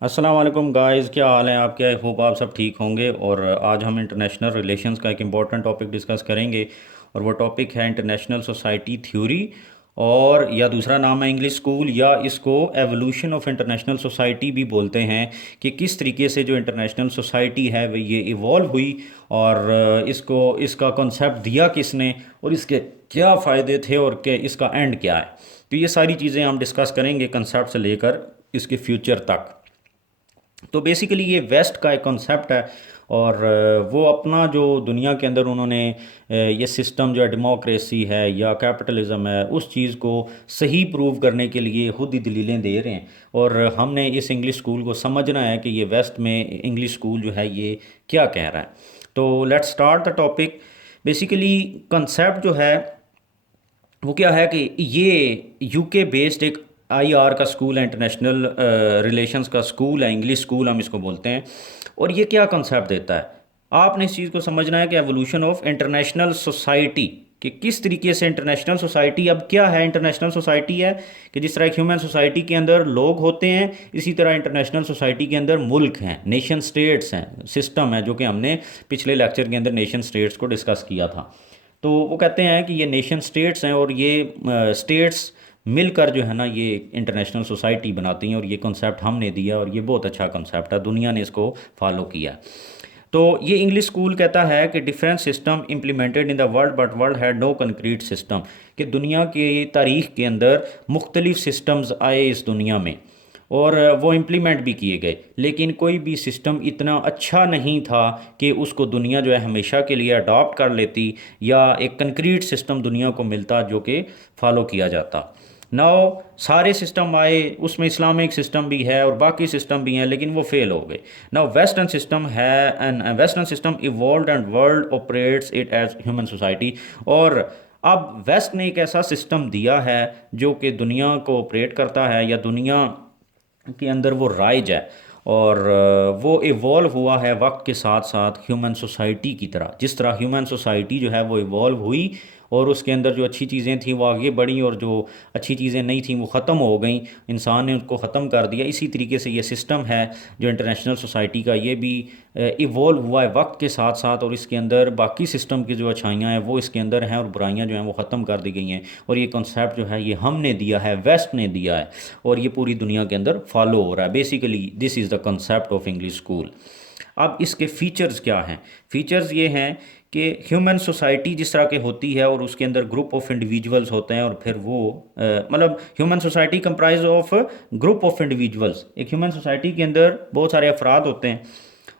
अस्सलाम वालेकुम गाइस, क्या हाल है आपके? आई होप आप सब ठीक होंगे। और आज हम इंटरनेशनल रिलेशंस का एक इम्पॉर्टेंट टॉपिक डिस्कस करेंगे। और वो टॉपिक है इंटरनेशनल सोसाइटी थ्योरी, और या दूसरा नाम है इंग्लिश स्कूल, या इसको एवोल्यूशन ऑफ इंटरनेशनल सोसाइटी भी बोलते हैं। कि किस तरीके से जो इंटरनेशनल सोसाइटी है वो ये इवॉल्व हुई, और इसको इसका कॉन्सेप्ट दिया किसने, और इसके क्या फ़ायदे थे, और क्या इसका एंड क्या है। तो ये सारी चीज़ें हम डिस्कस करेंगे, कंसेप्ट से लेकर इसके फ्यूचर तक। तो बेसिकली ये वेस्ट का एक कॉन्सेप्ट है। और वो अपना जो दुनिया के अंदर उन्होंने ये सिस्टम जो है डेमोक्रेसी है या कैपिटलिज्म है, उस चीज़ को सही प्रूव करने के लिए खुद ही दलीलें दे रहे हैं। और हमने इस इंग्लिश स्कूल को समझना है कि ये वेस्ट में इंग्लिश स्कूल जो है ये क्या कह रहा है। तो let's start the topic. Basically concept जो है वो क्या है कि ये यूके बेस्ड एक आईआर का स्कूल है, इंटरनेशनल रिलेशंस का स्कूल है, इंग्लिश स्कूल हम इसको बोलते हैं। और ये क्या कंसेप्ट देता है, आपने इस चीज़ को समझना है कि एवोल्यूशन ऑफ इंटरनेशनल सोसाइटी, कि किस तरीके से इंटरनेशनल सोसाइटी, अब क्या है इंटरनेशनल सोसाइटी है कि जिस तरह एक ह्यूमन सोसाइटी के अंदर लोग होते हैं, इसी तरह इंटरनेशनल सोसाइटी के अंदर मुल्क हैं, नेशन स्टेट्स हैं, सिस्टम है, जो कि हमने पिछले लेक्चर के अंदर नेशन स्टेट्स को डिस्कस किया था। तो वो कहते हैं कि ये नेशन स्टेट्स हैं, और ये स्टेट्स मिलकर जो है ना ये इंटरनेशनल सोसाइटी बनाती हैं। और ये कॉन्सेप्ट हमने दिया, और ये बहुत अच्छा कॉन्सेप्ट है, दुनिया ने इसको फॉलो किया। तो ये इंग्लिश स्कूल कहता है कि different system implemented in the world but world had no concrete system, कि दुनिया की तारीख के अंदर मुख्तलिफ सिस्टम्स आए इस दुनिया में, और वो इम्प्लीमेंट भी किए गए, लेकिन कोई भी सिस्टम इतना अच्छा नहीं था कि उसको दुनिया जो है हमेशा के लिए अडॉप्ट कर लेती, या एक कंक्रीट सिस्टम दुनिया को मिलता जो कि फॉलो किया जाता। नाउ सारे सिस्टम आए, उसमें इस्लामिक सिस्टम भी है और बाकी सिस्टम भी हैं, लेकिन वो फेल हो गए। नाउ वेस्टर्न सिस्टम है, and western system evolve and world operates it as human society. और अब वेस्ट ने एक ऐसा सिस्टम दिया है जो कि दुनिया को ऑपरेट करता है, या दुनिया के अंदर वो राइज है। और वो इवॉल्व हुआ है वक्त के साथ साथ ह्यूमन सोसाइटी की तरह, जिस तरह ह्यूमन सोसाइटी जो है वो इवॉल्व हुई, और उसके अंदर जो अच्छी चीज़ें थी वो आगे बढ़ी, और जो अच्छी चीज़ें नहीं थी वो ख़त्म हो गई, इंसान ने उसको ख़त्म कर दिया। इसी तरीके से ये सिस्टम है जो इंटरनेशनल सोसाइटी का, ये भी इवॉल्व हुआ है वक्त के साथ साथ, और इसके अंदर बाकी सिस्टम की जो अच्छाइयाँ हैं वो इसके अंदर हैं, और बुराइयाँ जो हैं वो ख़त्म कर दी गई हैं। और ये कॉन्सेप्ट जो है ये हमने दिया है, वेस्ट ने दिया है, और ये पूरी दुनिया के अंदर फॉलो हो रहा है। Basically this is the concept of English school. अब इसके फीचर्स क्या हैं? फीचर्स ये हैं कि ह्यूमन सोसाइटी जिस तरह की होती है, और उसके अंदर ग्रुप ऑफ इंडिविजुअल्स होते हैं, और फिर वो मतलब human society comprise of group of individuals. एक ह्यूमन सोसाइटी के अंदर बहुत सारे अफराद होते हैं,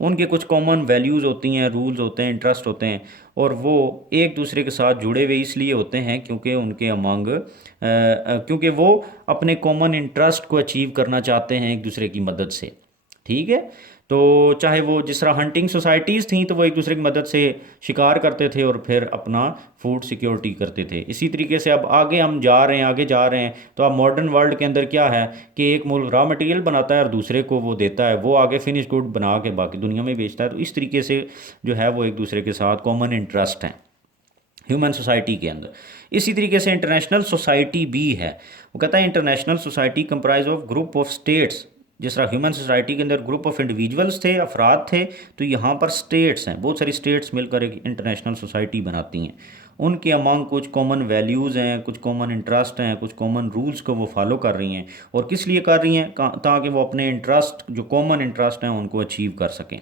उनके कुछ कॉमन वैल्यूज़ होती हैं, रूल्स होते हैं, इंटरेस्ट होते हैं, और वो एक दूसरे के साथ जुड़े हुए इसलिए होते हैं क्योंकि उनके अमंग क्योंकि वो अपने कॉमन इंटरेस्ट को अचीव करना चाहते हैं एक दूसरे की मदद से। ठीक है। तो चाहे वो जिस तरह हंटिंग सोसाइटीज़ थी, तो वो एक दूसरे की मदद से शिकार करते थे और फिर अपना फूड सिक्योरिटी करते थे। इसी तरीके से अब आगे हम जा रहे हैं, आगे जा रहे हैं, तो अब मॉडर्न वर्ल्ड के अंदर क्या है कि एक मुल्क रॉ मटेरियल बनाता है और दूसरे को वो देता है, वो आगे फिनिश गुड बना के बाकी दुनिया में बेचता है। तो इस तरीके से जो है वो एक दूसरे के साथ कॉमन इंटरेस्ट हैं ह्यूमन सोसाइटी के अंदर। इसी तरीके से इंटरनेशनल सोसाइटी भी है। वो कहता है international society comprise of group of states. जिस तरह ह्यूमन सोसाइटी के अंदर ग्रुप ऑफ इंडिविजुअल्स थे, अफराद थे, तो यहाँ पर स्टेट्स हैं, बहुत सारी स्टेट्स मिलकर एक इंटरनेशनल सोसाइटी बनाती हैं। उनके अमंग कुछ कॉमन वैल्यूज़ हैं, कुछ कॉमन इंटरेस्ट हैं, कुछ कॉमन रूल्स को वो फॉलो कर रही हैं। और किस लिए कर रही हैं? ताकि वो अपने इंटरेस्ट, जो कॉमन इंटरेस्ट हैं, उनको अचीव कर सकें।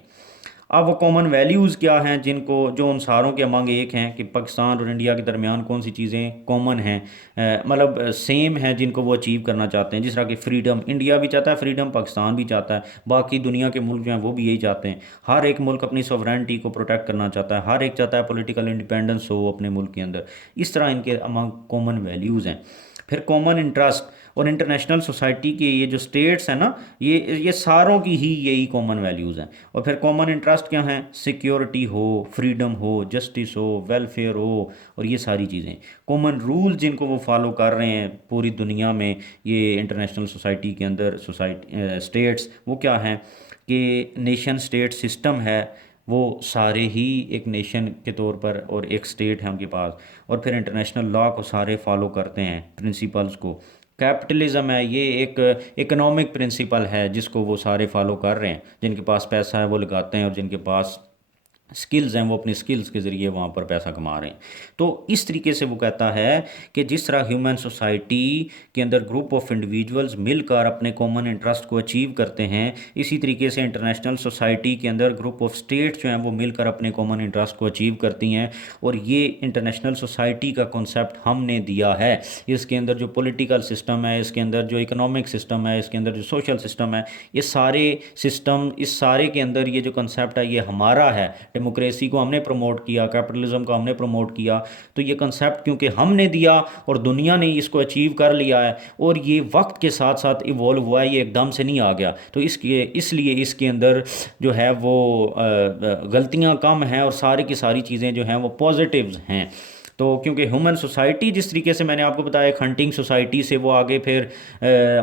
अब वो कॉमन वैल्यूज़ क्या हैं जिनको, जो उन सारों के अमंग एक हैं, कि पाकिस्तान और इंडिया के दरमियान कौन सी चीज़ें कॉमन हैं, मतलब सेम हैं, जिनको वो अचीव करना चाहते हैं। जिस तरह की फ्रीडम, इंडिया भी चाहता है फ्रीडम, पाकिस्तान भी चाहता है, बाकी दुनिया के मुल्क जो हैं वो भी यही चाहते हैं। हर एक मुल्क अपनी सॉवरेनिटी को प्रोटेक्ट करना चाहता है, हर एक चाहता है पॉलिटिकल इंडिपेंडेंस हो अपने मुल्क के अंदर। इस तरह इनके अमंग कॉमन वैल्यूज़ हैं। फिर कॉमन इंटरेस्ट, और इंटरनेशनल सोसाइटी के ये जो स्टेट्स हैं ना, ये सारों की ही यही कॉमन वैल्यूज़ हैं। और फिर कॉमन इंटरेस्ट क्या हैं? सिक्योरिटी हो, फ्रीडम हो, जस्टिस हो, वेलफेयर हो, और ये सारी चीज़ें। कॉमन रूल जिनको वो फॉलो कर रहे हैं पूरी दुनिया में, ये इंटरनेशनल सोसाइटी के अंदर सोसाइटी स्टेट्स वो क्या हैं कि नेशन स्टेट सिस्टम है, वो सारे ही एक नेशन के तौर पर और एक स्टेट है उनके पास। और फिर इंटरनेशनल लॉ को सारे फॉलो करते हैं, प्रिंसिपल्स को। कैपिटलिज्म है ये एक इकोनॉमिक प्रिंसिपल है जिसको वो सारे फॉलो कर रहे हैं, जिनके पास पैसा है वो लगाते हैं और जिनके पास स्किल्स हैं वो अपनी स्किल्स के ज़रिए वहाँ पर पैसा कमा रहे हैं। तो इस तरीके से वो कहता है कि जिस तरह ह्यूमन सोसाइटी के अंदर ग्रुप ऑफ इंडिविजुअल्स मिलकर अपने कॉमन इंटरेस्ट को अचीव करते हैं, इसी तरीके से इंटरनेशनल सोसाइटी के अंदर ग्रुप ऑफ स्टेट्स जो हैं वो मिलकर अपने कॉमन इंटरेस्ट को अचीव करती हैं। और ये इंटरनेशनल सोसाइटी का कॉन्सेप्ट हमने दिया है। इसके अंदर जो पॉलिटिकल सिस्टम है, इसके अंदर जो इकोनॉमिक सिस्टम है, इसके अंदर जो सोशल सिस्टम है, ये सारे सिस्टम, इस सारे के अंदर ये जो कंसेप्ट है ये हमारा है। डेमोक्रेसी को हमने प्रमोट किया, कैपिटलिज्म को हमने प्रमोट किया। तो ये कंसेप्ट क्योंकि हमने दिया और दुनिया ने इसको अचीव कर लिया है और ये वक्त के साथ साथ इवॉल्व हुआ है, ये एकदम से नहीं आ गया। तो इसलिए इसके अंदर जो है वो गलतियां कम हैं और सारी की सारी चीज़ें जो हैं वो पॉजिटिव्स हैं। तो क्योंकि ह्यूमन सोसाइटी जिस तरीके से मैंने आपको बताया, एक हंटिंग सोसाइटी से वो आगे फिर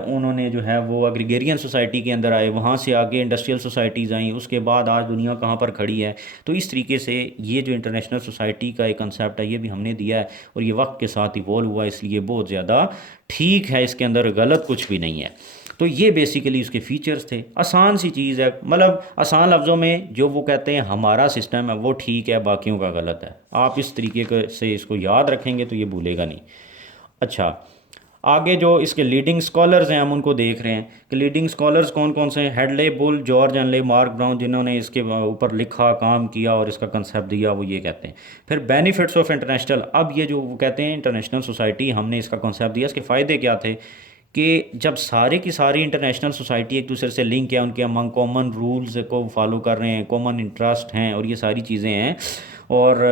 उन्होंने जो है वो एग्रीगेरियन सोसाइटी के अंदर आए, वहाँ से आगे इंडस्ट्रियल सोसाइटीज़ आई, उसके बाद आज दुनिया कहाँ पर खड़ी है। तो इस तरीके से ये जो इंटरनेशनल सोसाइटी का एक कंसेप्ट है ये भी हमने दिया है और ये वक्त के साथ इवॉल्व हुआ, इसलिए बहुत ज़्यादा ठीक है, इसके अंदर गलत कुछ भी नहीं है। तो ये बेसिकली उसके फीचर्स थे। आसान सी चीज़ है, मतलब आसान लफ्ज़ों में जो वो कहते हैं हमारा सिस्टम है वो ठीक है, बाकियों का गलत है। आप इस तरीके से इसको याद रखेंगे तो ये भूलेगा नहीं। अच्छा, आगे जो इसके लीडिंग स्कॉलर्स हैं हम उनको देख रहे हैं कि लीडिंग स्कॉलर्स कौन कौन से हैं। Hadlee, bull, George Henle, mark brown, जिन्होंने इसके ऊपर लिखा, काम किया और इसका कंसेप्ट दिया, वो ये कहते हैं। फिर बेनिफिट्स ऑफ इंटरनेशनल, अब ये जो वो कहते हैं इंटरनेशनल सोसाइटी, हमने इसका कंसेप्ट दिया, इसके फ़ायदे क्या थे कि जब सारे की सारी इंटरनेशनल सोसाइटी एक दूसरे से लिंक है, उनके अमंग कॉमन रूल्स को फॉलो कर रहे हैं, कॉमन इंटरेस्ट हैं और ये सारी चीज़ें हैं और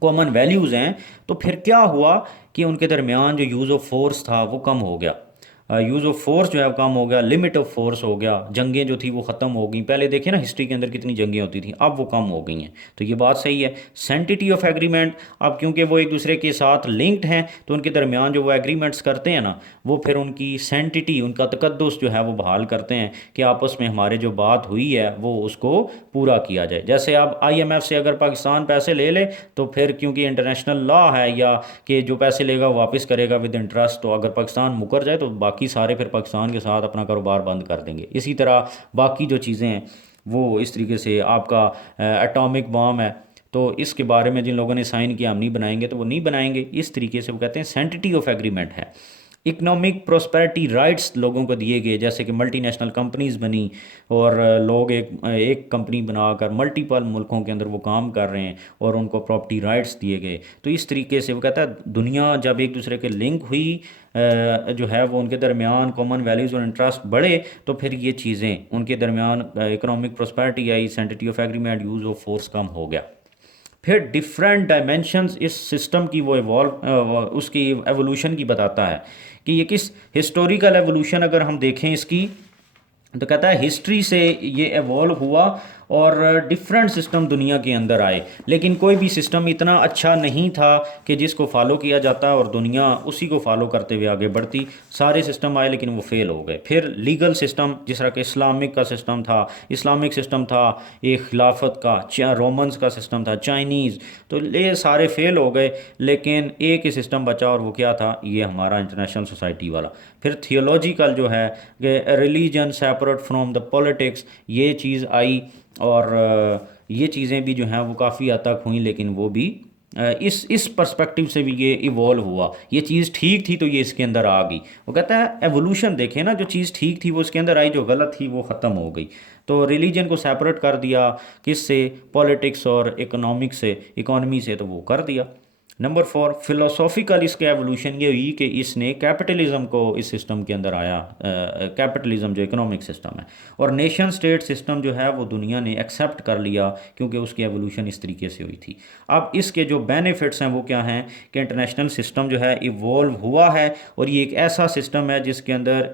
कॉमन वैल्यूज़ हैं, तो फिर क्या हुआ कि उनके दरमियान जो यूज़ ऑफ फोर्स था वो कम हो गया। यूज़ ऑफ फोर्स जो है वो कम हो गया, लिमिट ऑफ फोर्स हो गया, जंगें जो थी वो ख़त्म हो गई। पहले देखिए ना हिस्ट्री के अंदर कितनी जंगें होती थी, अब वो कम हो गई हैं। तो ये बात सही है। सेंटिटी ऑफ एग्रीमेंट, अब क्योंकि वो एक दूसरे के साथ लिंक्ड हैं तो उनके दरमियान जो वो एग्रीमेंट्स करते हैं ना, वो फिर उनकी सेंटिटी, उनका तकद्दुस जो है वो बहाल करते हैं कि आपस में हमारे जो बात हुई है वो उसको पूरा किया जाए। जैसे अब IMF से अगर पाकिस्तान पैसे ले ले तो फिर क्योंकि इंटरनेशनल लॉ है या कि जो पैसे लेगा वो वापस करेगा विद इंटरेस्ट, तो अगर पाकिस्तान मुकर जाए तो बाकी सारे फिर पाकिस्तान के साथ अपना कारोबार बंद कर देंगे। इसी तरह बाकी जो चीज़ें हैं वो इस तरीके से, आपका एटॉमिक बॉम्ब है तो इसके बारे में जिन लोगों ने साइन किया हम नहीं बनाएंगे तो वो नहीं बनाएंगे। इस तरीके से वो कहते हैं सेंटिटी ऑफ एग्रीमेंट है। इकोनॉमिक प्रोस्पेरिटी राइट्स लोगों को दिए गए, जैसे कि मल्टीनेशनल कंपनीज बनी और लोग एक कंपनी बनाकर मल्टीपल मुल्कों के अंदर वो काम कर रहे हैं और उनको प्रॉपर्टी राइट्स दिए गए। तो इस तरीके से वो कहता है दुनिया जब एक दूसरे के लिंक हुई, जो है वो उनके दरमियान कॉमन वैल्यूज़ और इंटरेस्ट बढ़े, तो फिर ये चीज़ें उनके दरमियान इकोनॉमिक प्रोस्पेरिटी आई, sanctity of agreement, use of force कम हो गया। फिर डिफरेंट डायमेंशंस इस सिस्टम की वो उसकी एवोल्यूशन की बताता है कि ये किस हिस्टोरिकल एवोल्यूशन अगर हम देखें इसकी, तो कहता है हिस्ट्री से ये एवॉल्व हुआ और डिफरेंट सिस्टम दुनिया के अंदर आए, लेकिन कोई भी सिस्टम इतना अच्छा नहीं था कि जिसको फॉलो किया जाता और दुनिया उसी को फॉलो करते हुए आगे बढ़ती। सारे सिस्टम आए लेकिन वो फेल हो गए। फिर लीगल सिस्टम, जिस तरह के इस्लामिक का सिस्टम था, इस्लामिक सिस्टम था, एक खिलाफत का, रोमन्स का सिस्टम था, चाइनीज़, तो ये सारे फेल हो गए। लेकिन एक ही सिस्टम बचा और वो क्या था, ये हमारा इंटरनेशनल सोसाइटी वाला। फिर थियोलॉजिकल जो है religion separate from the politics, ये चीज़ आई और ये चीज़ें भी जो हैं वो काफ़ी हद तक हुई, लेकिन वो भी इस पर्सपेक्टिव से भी ये इवॉल्व हुआ। ये चीज़ ठीक थी तो ये इसके अंदर आ गई। वो कहता है एवोल्यूशन देखें ना, जो चीज़ ठीक थी वो इसके अंदर आई, जो गलत थी वो ख़त्म हो गई। तो रिलीजन को सेपरेट कर दिया, किससे, पॉलिटिक्स और इकोनॉमिक से, इकोनॉमी से, तो वो कर दिया। नंबर 4 फिलोसॉफिकल इसके एवोल्यूशन ये हुई कि इसने कैपिटलिज्म को इस सिस्टम के अंदर आया, कैपिटलिज्म जो इकोनॉमिक सिस्टम है, और नेशन स्टेट सिस्टम जो है वो दुनिया ने एक्सेप्ट कर लिया क्योंकि उसकी एवोल्यूशन इस तरीके से हुई थी। अब इसके जो बेनिफिट्स हैं वो क्या हैं कि इंटरनेशनल सिस्टम जो है इवॉल्व हुआ है और ये एक ऐसा सिस्टम है जिसके अंदर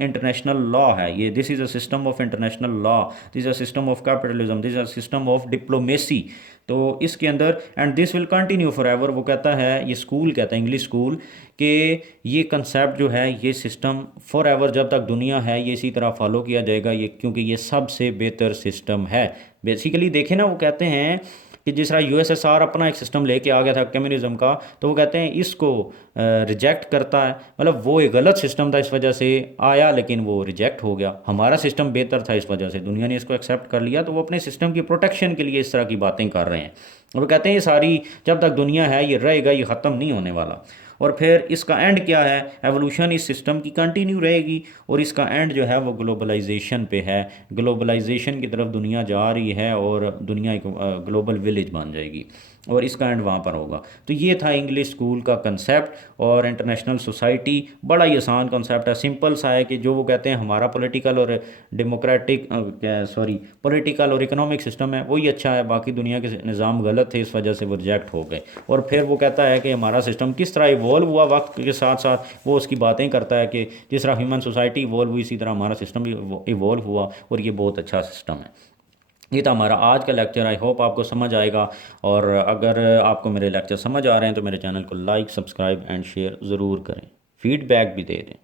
इंटरनेशनल लॉ है। ये this is a system of international law, this is a system of capitalism, this is a system of diplomacy. तो इसके अंदर and this will continue for ever, वो कहता है, ये स्कूल कहता है, इंग्लिश स्कूल, कि ये कंसेप्ट जो है, ये सिस्टम फॉर एवर, जब तक दुनिया है ये इसी तरह फॉलो किया जाएगा, ये क्योंकि ये सबसे बेहतर सिस्टम है। बेसिकली देखें ना, वो कहते हैं कि जिस तरह यूएसएसआर अपना एक सिस्टम लेके आ गया था कम्युनिज्म का, तो वो कहते हैं इसको रिजेक्ट करता है, मतलब वो एक गलत सिस्टम था इस वजह से आया, लेकिन वो रिजेक्ट हो गया। हमारा सिस्टम बेहतर था, इस वजह से दुनिया ने इसको एक्सेप्ट कर लिया, तो वो अपने सिस्टम की प्रोटेक्शन के लिए इस तरह की बातें कर रहे हैं। और वो कहते हैं ये सारी, जब तक दुनिया है ये रहेगा, ये ख़त्म नहीं होने वाला। और फिर इसका एंड क्या है, एवोल्यूशन इस सिस्टम की कंटिन्यू रहेगी, और इसका एंड जो है वो ग्लोबलाइजेशन पे है। ग्लोबलाइजेशन की तरफ दुनिया जा रही है और दुनिया एक ग्लोबल विलेज बन जाएगी, और इसका एंड वहाँ पर होगा। तो ये था इंग्लिश स्कूल का कंसेप्ट। और इंटरनेशनल सोसाइटी बड़ा ही आसान कंसेप्ट है, सिंपल सा है कि जो वो कहते हैं हमारा पॉलिटिकल और डेमोक्रेटिक पॉलिटिकल और इकोनॉमिक सिस्टम है वही अच्छा है, बाकी दुनिया के निज़ाम गलत थे, इस वजह से वो रिजेक्ट हो गए। और फिर वो कहता है कि हमारा सिस्टम किस तरह इवॉल्व हुआ वक्त के साथ साथ, वो उसकी बातें करता है कि जिस तरह ह्यूमन सोसाइटी इवॉल्व हुई इसी तरह हमारा सिस्टम भी इवॉल्व हुआ, और ये बहुत अच्छा सिस्टम है। ये था हमारा आज का लेक्चर। आई होप आपको समझ आएगा, और अगर आपको मेरे लेक्चर समझ आ रहे हैं तो मेरे चैनल को लाइक, सब्सक्राइब एंड शेयर ज़रूर करें, फीडबैक भी दे दें।